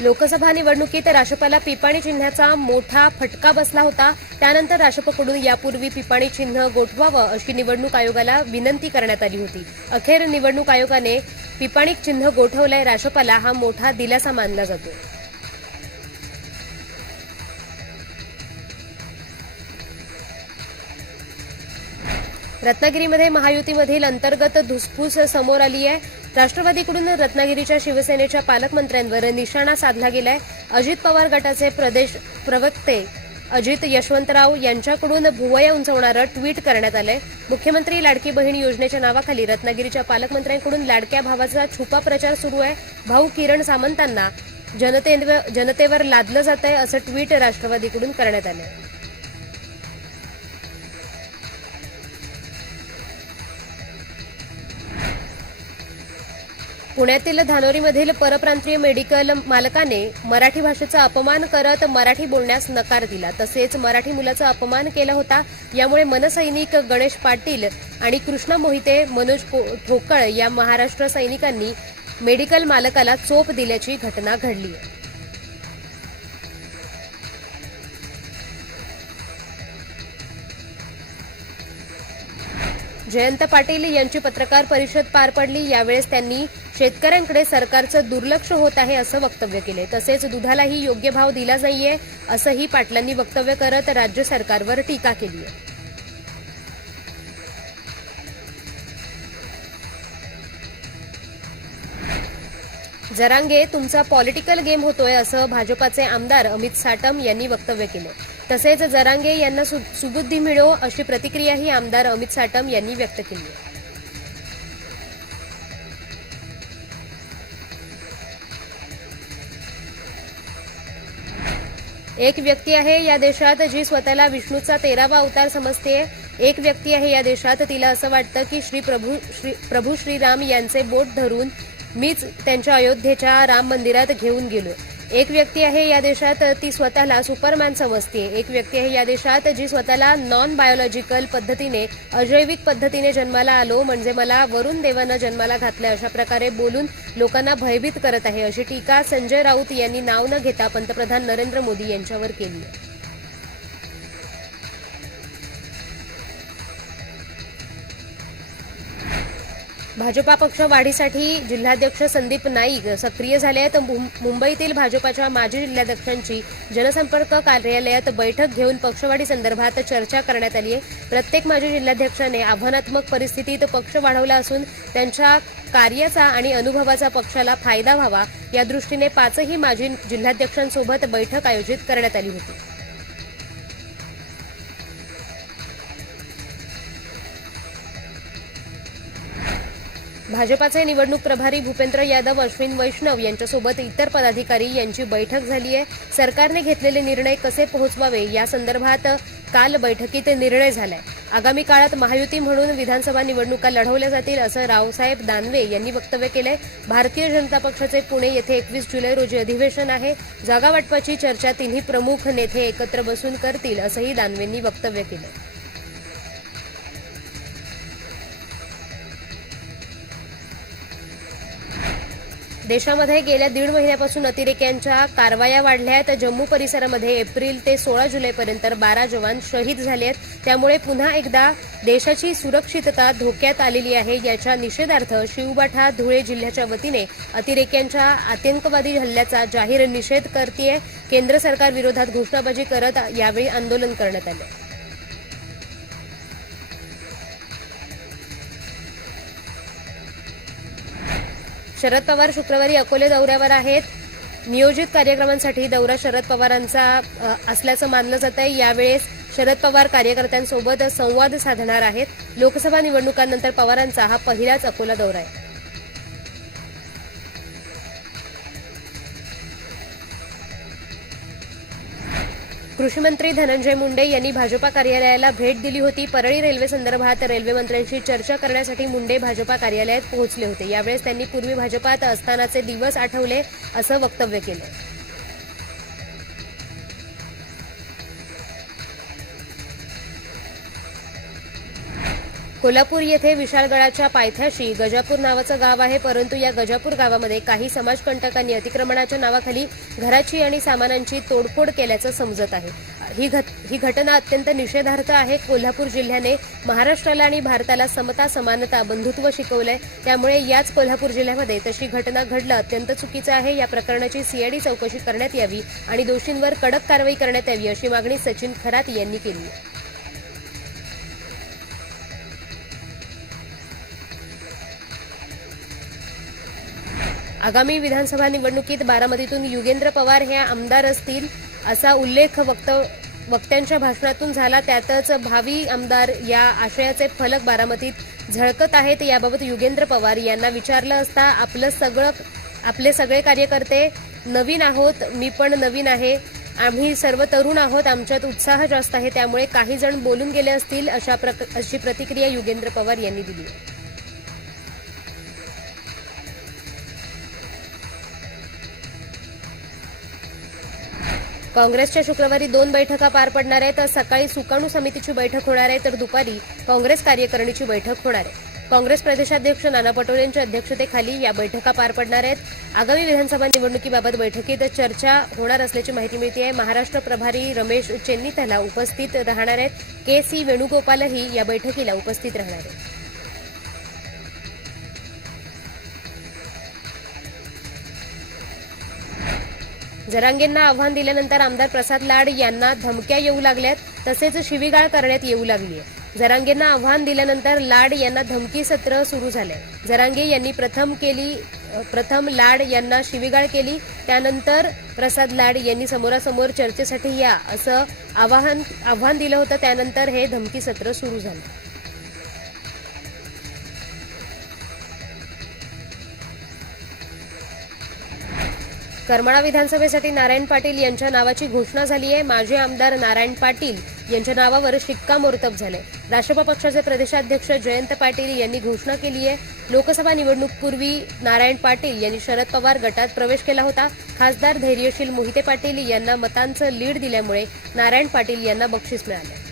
लोकसभा निवडणुकीत राष्ट्रपाला पिपाणी चिन्हाचा मोठा फटका बसला होता. त्यानंतर राष्ट्रपकडून यापूर्वी पिपाणी चिन्ह गोठवावं अशी निवडणूक आयोगाला विनंती करण्यात आली होती. अखेर निवडणूक आयोगाने पिपाणी चिन्ह गोठवलंय राष्ट्रपाला हा मोठा दिलासा मानला जातो. रत्नागिरीमध्ये महायुतीमधील अंतर्गत धुसफूस समोर आली आहे राष्ट्रवादीकडून रत्नागिरीच्या शिवसेनेच्या पालकमंत्र्यांवर निशाणा साधला गेलाय. अजित पवार गटाचे प्रदेश प्रवक्ते अजित यशवंतराव यांच्याकडून भुवया उंचवणारं ट्विट करण्यात आलंय. मुख्यमंत्री लाडकी बहीण योजनेच्या नावाखाली रत्नागिरीच्या पालकमंत्र्यांकडून लाडक्या भावाचा छुपा प्रचार सुरू आहे. भाऊ किरण सामंतांना जनतेवर जनतेवर लादलं जात आहे असं ट्विट राष्ट्रवादीकडून करण्यात आलंय. पुण्यातील धानोरीमधील परप्रांतीय मेडिकल मालकाने मराठी भाषेचा अपमान करत मराठी बोलण्यास नकार दिला. तसेच मराठी मुलाचा अपमान केला होता. यामुळे मनसैनिक गणेश पाटील आणि कृष्णा मोहिते मनोज पो- ठोकळ या महाराष्ट्र सैनिकांनी मेडिकल मालकाला चोप दिल्याची घटना घडली. आहे जयंत पाटील यांची पत्रकार परिषद पार पडली. यावेळेस त्यांनी शेतकऱ्यांकडे सरकारचं दुर्लक्ष होत आहे असं वक्तव्य केले तसेच दुधालाही योग्य भाव दिला जाईये असंही पाटलांनी वक्तव्य करत राज्य सरकारवर टीका केली आहे जरांगे तुमचा पॉलिटिकल गेम होतोय असं भाजपाचे आमदार अमित साटम यांनी वक्तव्य केलं. तसेच जरांगे यांना सु- सुबुद्धी मिळो अशी प्रतिक्रियाही आमदार अमित साटम यांनी व्यक्त केली आहे. एक व्यक्ती आहे या देशात जी स्वतःला विष्णूचा तेरावा अवतार समजते. एक व्यक्ती आहे या देशात तिला असं वाटतं की श्री प्रभू श्री प्रभू श्रीराम यांचे बोट धरून मीच त्यांच्या अयोध्येच्या राम मंदिरात घेऊन गेलो एक व्यक्ती आहे या देशात ती स्वतःला सुपरमॅन समजते. एक व्यक्ती आहे या देशात जी स्वतःला नॉन बायोलॉजिकल पद्धतीने अजैविक पद्धतीने जन्माला आलो म्हणजे मला वरुण देवानं जन्माला घातलं अशा प्रकारे बोलून लोकांना भयभीत करत आहे. अशी टीका संजय राऊत यांनी नाव न घेता पंतप्रधान नरेंद्र मोदी यांच्यावर केली आहे. भाजपा पक्ष वाढीसाठी जिल्हाध्यक्ष संदीप नाईक सक्रिय झाले आहेत. मुं- मुंबईतील भाजपाच्या माजी जिल्हाध्यक्षांची जनसंपर्क कार्यालयात बैठक घेऊन पक्षवाढी संदर्भात चर्चा करण्यात आली आहे. प्रत्येक माजी जिल्हाध्यक्षाने आव्हानात्मक परिस्थितीत पक्ष वाढवला असून त्यांच्या कार्याचा आणि अनुभवाचा पक्षाला फायदा व्हावा या दृष्टीने पाचही माजी जिल्हाध्यक्षांसोबत बैठक आयोजित करण्यात आली होती. भाजपाचे निवडणूक प्रभारी भूपेंद्र यादव अश्विन वैष्णव यांच्यासोबत इतर पदाधिकारी यांची बैठक झाली आहे. सरकारने घेतलेले निर्णय कसे पोहोचवावे? या संदर्भात काल बैठकीत निर्णय झालाय. आगामी काळात महायुती म्हणून विधानसभा निवडणुका लढवल्या जातील असं रावसाहेब दानवे यांनी वक्तव्य केलंय. भारतीय जनता पक्षाचे पुणे येथे एकवीस जुलै रोजी अधिवेशन आहे. जागावाटपाची चर्चा तिन्ही प्रमुख नेते एकत्र बसून करतील असंही दानवेंनी वक्तव्य केलं देशामध्ये गेल्या दीड महिन्यापासून अतिरेक्यांच्या कारवाया वाढल्या आहेत. जम्मू परिसरामध्ये एप्रिल ते सोळा जुलैपर्यंत बारा जवान शहीद झाले आहेत. त्यामुळे पुन्हा एकदा देशाची सुरक्षितता धोक्यात आलेली आहे. याच्या निषेधार्थ शिवबाठा धुळे जिल्ह्याच्या वतीने अतिरेक्यांच्या आतंकवादी हल्ल्याचा जाहीर निषेध करतीय. केंद्र सरकार विरोधात घोषणाबाजी करत यावेळी आंदोलन करण्यात आलं शरद पवार शुक्रवारी अकोले दौऱ्यावर आहेत. नियोजित कार्यक्रमांसाठी दौरा शरद पवारांचा असल्याचं मानलं जात आहे. यावेळेस शरद पवार कार्यकर्त्यांसोबत संवाद साधणार आहेत. लोकसभा निवडणुकांनंतर पवारांचा हा पहिलाच अकोला दौरा आहे. कृषीमंत्री धनंजय मुंडे यांनी भाजपा कार्यालयाला भेट दिली होती. परळी रेल्वे संदर्भात रेल्वे मंत्र्यांशी चर्चा करण्यासाठी मुंडे भाजपा कार्यालयात पोहोचले होते. यावेळेस त्यांनी पूर्वी भाजपात असतानाचे दिवस आठवले असं वक्तव्य केलं. कोल्हापूर येथे विशाळगडाच्या पायथ्याशी गजापूर नावाचं गाव आहे परंतु या गजापूर गावामध्ये काही समाजकंटकांनी अतिक्रमणाच्या नावाखाली घराची आणि सामानांची तोडफोड केल्याचं समजत आहे. ही घट ही घटना अत्यंत निषेधार्थ आहे. कोल्हापूर जिल्ह्याने महाराष्ट्राला आणि भारताला समता समानता बंधुत्व शिकवलंय. त्यामुळे याच कोल्हापूर जिल्ह्यामध्ये तशी घटना घडलं अत्यंत चुकीचं आहे. या प्रकरणाची सीआयडी चौकशी करण्यात यावी आणि दोषींवर कडक कारवाई करण्यात यावी अशी मागणी सचिन खरात यांनी केली आगामी विधानसभा निवडणुकीत बारामतीतून युगेंद्र पवार हे आमदार असतील असा उल्लेख वक्त वक्त्यांच्या भाषणातून झाला. त्यातच भावी आमदार या आशयाचे फलक बारामतीत झळकत आहेत. याबाबत युगेंद्र पवार यांना विचारलं असता आपलं सगळं आपले सगळे कार्यकर्ते नवीन आहोत मी पण नवीन आहे. आम्ही सर्व तरुण आहोत आमच्यात उत्साह जास्त आहे. त्यामुळे काही जण बोलून गेले असतील अशा प्रक अशी प्रतिक्रिया युगेंद्र पवार यांनी दिली. काँग्रेसच्या शुक्रवारी दोन बैठका पार पडणार आहेत. तर सकाळी सुकाणू समितीची बैठक होणार आहे. तर दुपारी काँग्रेस कार्यकारिणीची बैठक होणार आहे. काँग्रेस प्रदेशाध्यक्ष नाना पटोलेंच्या अध्यक्षतेखाली या बैठका पार पडणार आहेत. आगामी विधानसभा निवडणुकीबाबत बैठकीत चर्चा होणार असल्याची माहिती मिळते आहे महाराष्ट्र प्रभारी रमेश चेन्नीतला उपस्थित राहणार आहेत. के सी वेणुगोपालही या बैठकीला उपस्थित राहणार आहेत. जरांगेंना आव्हान दिल्यानंतर आमदार प्रसाद लाड यांना धमक्या येऊ लागल्यात तसेच शिवीगाळ करण्यात येऊ लागली आहे जरांगेंना आव्हान दिल्यानंतर लाड यांना धमकी सत्र सुरू झाले. जरांगे यांनी प्रथम केली प्रथम लाड यांना शिवीगाळ केली त्यानंतर प्रसाद लाड यांनी समोरासमोर चर्चेसाठी या असं आवाहन आव्हान दिलं होतं त्यानंतर हे धमकी सत्र सुरू झालं. करमाळा विधानसभेसाठी नारायण पाटील यांच्या नावाची घोषणा झाली आहे. माजी आमदार नारायण पाटील यांच्या नावावर शिक्कामोर्तब झाले राष्ट्रपा पक्षाचे प्रदेशाध्यक्ष जयंत पाटील यांनी घोषणा केली आहे. लोकसभा निवडणूकपूर्वी नारायण पाटील यांनी शरद पवार गटात प्रवेश केला होता. खासदार धैर्यशील मोहिते पाटील यांना मतांचं लीड दिल्यामुळे नारायण पाटील यांना बक्षीस मिळालं.